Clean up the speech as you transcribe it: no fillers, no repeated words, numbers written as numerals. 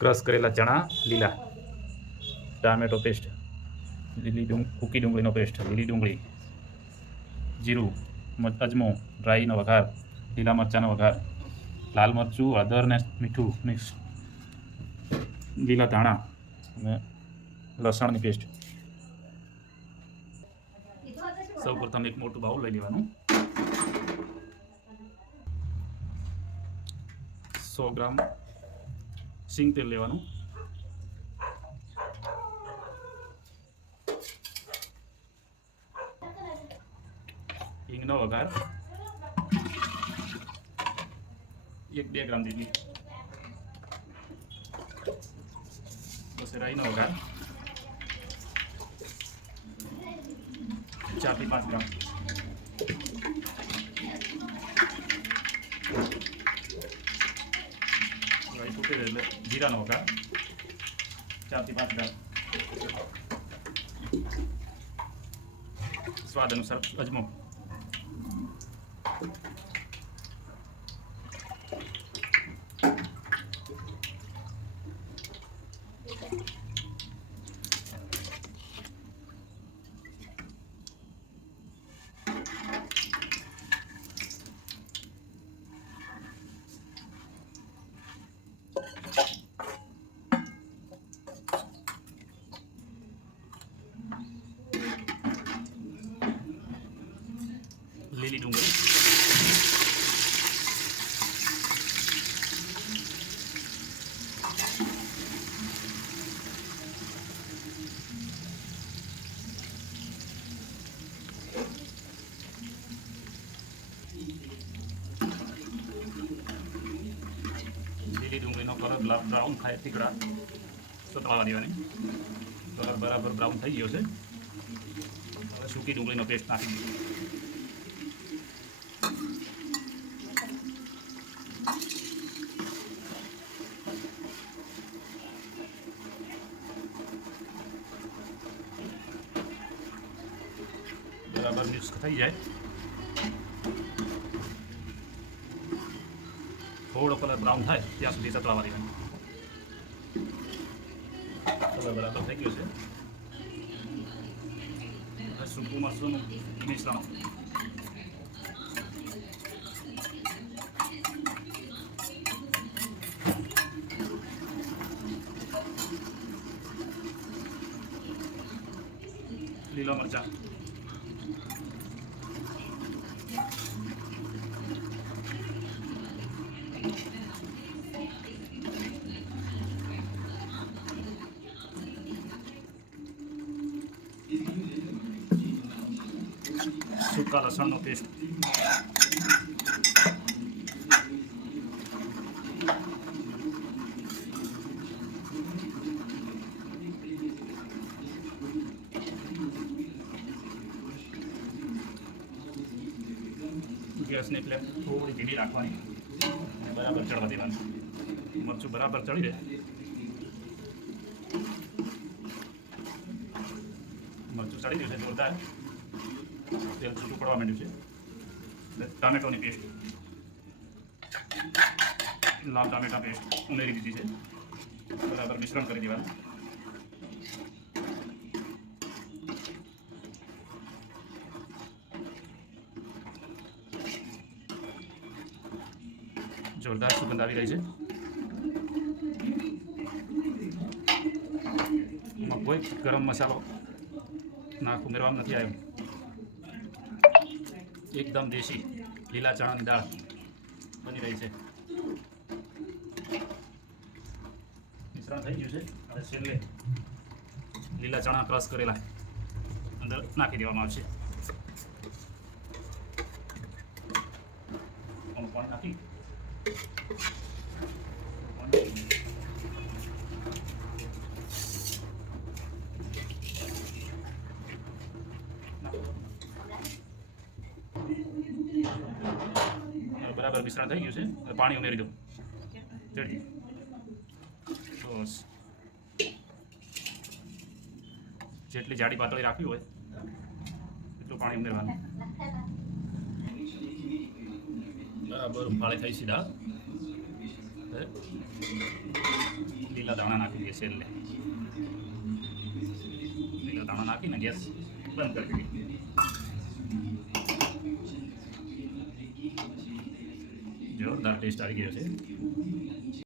ક્રશ કરેલા ચણા લીલા, ટામેટો પેસ્ટ, સૂકી ડુંગળીનો પેસ્ટ, લીલી ડુંગળી, જીરું, અજમો, ડ્રાયનો વઘાર, લીલા મરચાંનો વઘાર, લાલ મરચું, હળદર ને મીઠું મિક્સ, લીલા ધાણા અને લસણની પેસ્ટ. સૌ પ્રથમ એક મોટું બાઉલ લઈ લેવાનું. 100 ગ્રામ સિંગ તેલ લેવાનું. હિંગનો વઘાર 1-2 ગ્રામ જેટલી. પછી રાઈનો વઘાર 4-5 ગ્રામ. રાઈ ફૂટે એટલે જીરાનો વઘાર 4-5 ગ્રામ. સ્વાદ અનુસાર અજમો. લીલી ડુંગળી, લીલી ડુંગળીનો કલર બ્રાઉન થાય તીકડા સતળાવા દેવાની. કલર બરાબર બ્રાઉન થઈ ગયો છે. હવે સૂકી ડુંગળીનો પેસ્ટ નાખી દીધો. બરાબર મિક્સ થઈ જાય. થોડો કલર બ્રાઉન થાય ત્યાં સુધી સતળાવા દેવાની. કલર બરાબર થઈ ગયો છે. સૂકું મરચુંનું મિશ્રણ. લીલા મરચાં, સૂકા લસણનો પેસ્ટ, ગેસની ફ્લેમ થોડી ધીમી રાખવાની, બરાબર ચડવા દેવાનું. મરચું બરાબર ચડી રહે. મરચું ચડી ગયું છે જોરદાર. તેલ છૂટું પડવા માંડ્યું છે. ટામેટોની પેસ્ટ, લાલ ટામેટા પેસ્ટ ઉમેરી દીધી છે. બરાબર મિશ્રણ કરી દેવાનું. જોરદાર સુગંધ આવી રહી છે. એમાં કોઈ ગરમ મસાલો ઉમેરવામાં નથી આવ્યો. એકદમ દેશી લીલા ચણાની દાળ બની રહી છે. મિશ્રણ થઈ ગયું છે. હવે છેલ્લે લીલા ચણા ક્રશ કરેલા અંદર નાખી દેવામાં આવશે. પાણી નાખી બરાબર મિશ્રણ થઈ ગયું છે. પાણી ઉમેરી દો. જલ્દી બસ. જેટલી જાડી પાતળી રાખવી હોય એટલું પાણી ઉમેરવાનું. બરાબર ઉફાળી થઈ સીધા લીલા લીલા ધાણા નાખી દઈએ છેલ્લે. લીલા ધાણા નાખીને ગેસ બંધ કરી દઈએ. જોરદાર ટેસ્ટ આવી ગયો છે.